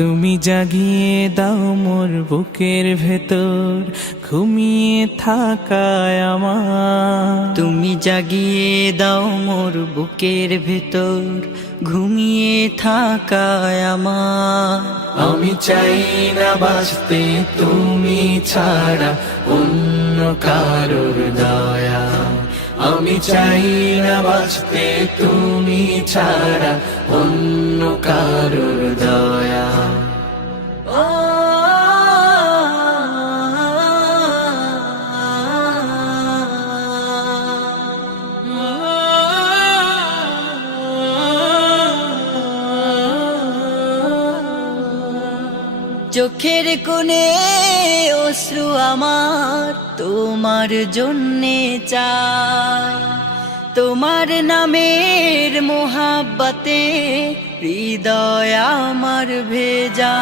তুমি জাগিয়ে দাও মোর বুকের ভেতর ঘুমিয়ে থাকায় আমার। তুমি জাগিয়ে দাও মোর বুকের ভেতর ঘুমিয়ে থাকায় আমার। আমি চাই না বাঁচতে তুমি ছাড়া অন্য কারোর দয়া। আমি চাই না বাঁচতে তুমি ছাড়া অন্য কারোর দয়া। চোখের কোণে অশ্রু আমার তোমার জন্যে চাই, তোমার নামের মোহাব্বতে হৃদয় আমার ভেজা।